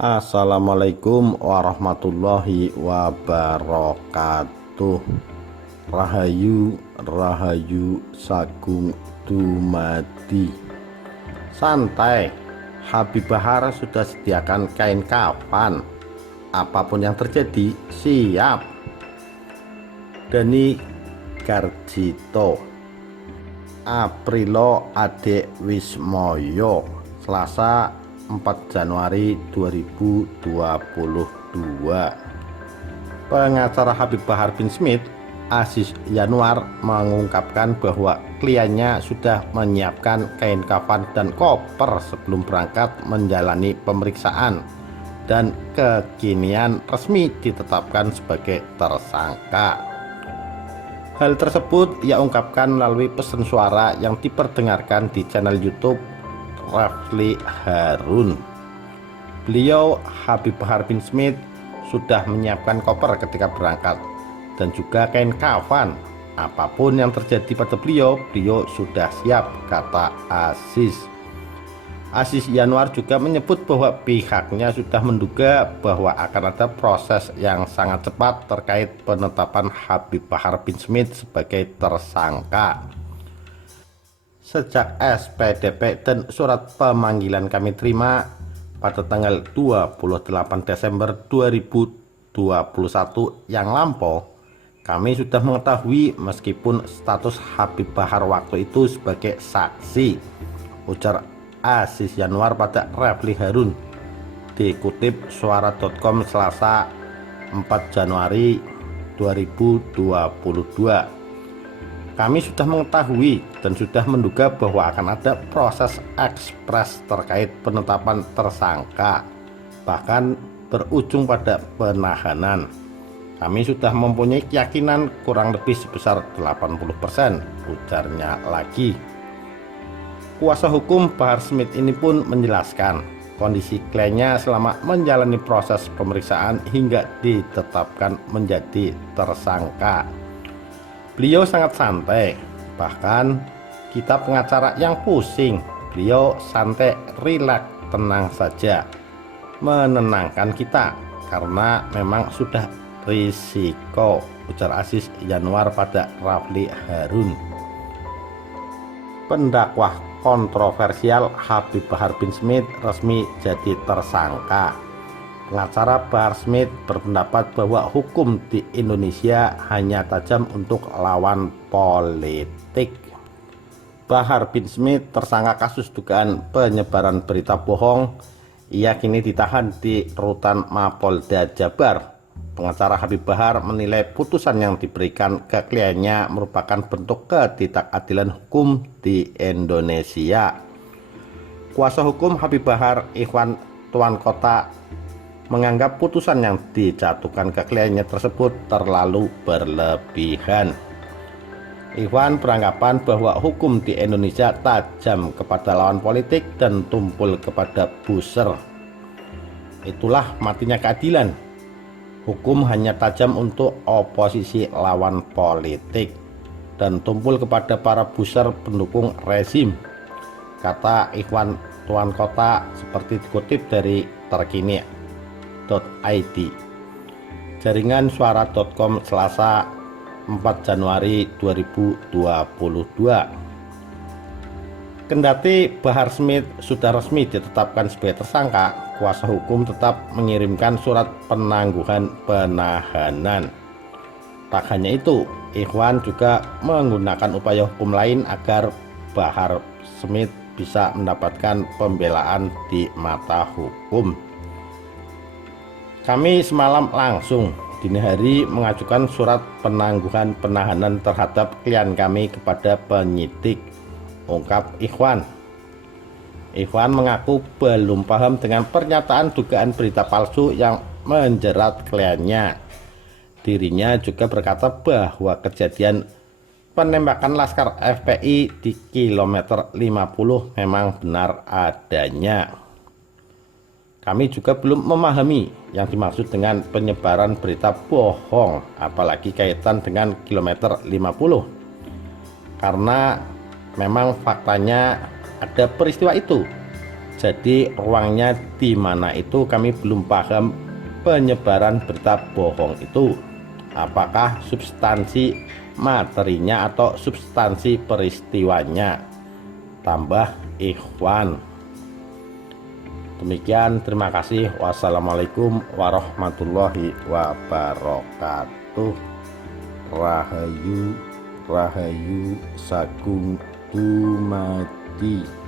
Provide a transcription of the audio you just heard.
Assalamualaikum warahmatullahi wabarakatuh. Rahayu Rahayu Sagung Dumadi. Santai, Habib Bahar sudah sediakan kain kafan. Apapun yang terjadi, siap. Dani Garjito. Aprilo Ade Wismoyo, Selasa 4 Januari 2022. Pengacara Habib Bahar bin Smith, Aziz Yanuar, mengungkapkan bahwa kliennya sudah menyiapkan kain kafan dan koper sebelum berangkat menjalani pemeriksaan dan kekinian resmi ditetapkan sebagai tersangka. Hal tersebut ia ungkapkan melalui pesan suara yang diperdengarkan di channel YouTube Rafli Harun. Beliau, Habib Bahar bin Smith, sudah menyiapkan koper ketika berangkat dan juga kain kafan. Apapun yang terjadi pada beliau sudah siap, kata Aziz. Aziz Yanuar juga menyebut bahwa pihaknya sudah menduga bahwa akan ada proses yang sangat cepat terkait penetapan Habib Bahar bin Smith sebagai tersangka. Sejak SPDP dan surat pemanggilan kami terima pada tanggal 28 Desember 2021 yang lampau, kami sudah mengetahui meskipun status Habib Bahar waktu itu sebagai saksi, ujar Aziz Yanuar pada Rafli Harun, dikutip suara.com Selasa 4 Januari 2022. Kami sudah mengetahui dan sudah menduga bahwa akan ada proses ekspres terkait penetapan tersangka, bahkan berujung pada penahanan. Kami sudah mempunyai keyakinan kurang lebih sebesar 80%, ujarnya lagi. Kuasa hukum Bahar Smith ini pun menjelaskan kondisi kliennya selama menjalani proses pemeriksaan hingga ditetapkan menjadi tersangka. Beliau sangat santai, bahkan kita pengacara yang pusing, beliau santai, rileks, tenang saja, menenangkan kita karena memang sudah risiko, ujar Aziz Yanuar pada Rafli Harun. Pendakwah kontroversial Habib Bahar bin Smith resmi jadi tersangka. Pengacara Bahar Smith berpendapat bahwa hukum di Indonesia hanya tajam untuk lawan politik. Bahar bin Smith tersangka kasus dugaan penyebaran berita bohong. Ia kini ditahan di rutan Mapolda Jabar. Pengacara Habib Bahar menilai putusan yang diberikan ke kliennya merupakan bentuk ketidakadilan hukum di Indonesia. Kuasa hukum Habib Bahar, Ikhwan Tuan Kota, menganggap putusan yang dijatuhkan ke kliennya tersebut terlalu berlebihan. Ikhwan beranggapan bahwa hukum di Indonesia tajam kepada lawan politik dan tumpul kepada buser. Itulah matinya keadilan. Hukum hanya tajam untuk oposisi lawan politik dan tumpul kepada para buser pendukung rezim, kata Ikhwan Tuan Kota seperti dikutip dari terkini.id. Jaringan suara.com Selasa 4 Januari 2022. Kendati Bahar Smith sudah resmi ditetapkan sebagai tersangka, kuasa hukum tetap mengirimkan surat penangguhan penahanan. Tak hanya itu, Ikhwan juga menggunakan upaya hukum lain agar Bahar Smith bisa mendapatkan pembelaan di mata hukum. Kami semalam langsung dini hari mengajukan surat penangguhan penahanan terhadap klien kami kepada penyidik, ungkap Ikhwan. Ikhwan mengaku belum paham dengan pernyataan dugaan berita palsu yang menjerat kliennya. Dirinya juga berkata bahwa kejadian penembakan Laskar FPI di kilometer 50 memang benar adanya. Kami juga belum memahami yang dimaksud dengan penyebaran berita bohong, apalagi kaitan dengan kilometer 50. Karena memang faktanya ada peristiwa itu. Jadi ruangnya di mana itu kami belum paham. Penyebaran berita bohong itu apakah substansi materinya atau substansi peristiwanya? Tambah Ikhwan. Demikian, terima kasih. Wassalamualaikum warahmatullahi wabarakatuh. Rahayu Rahayu Sagung Dumadi.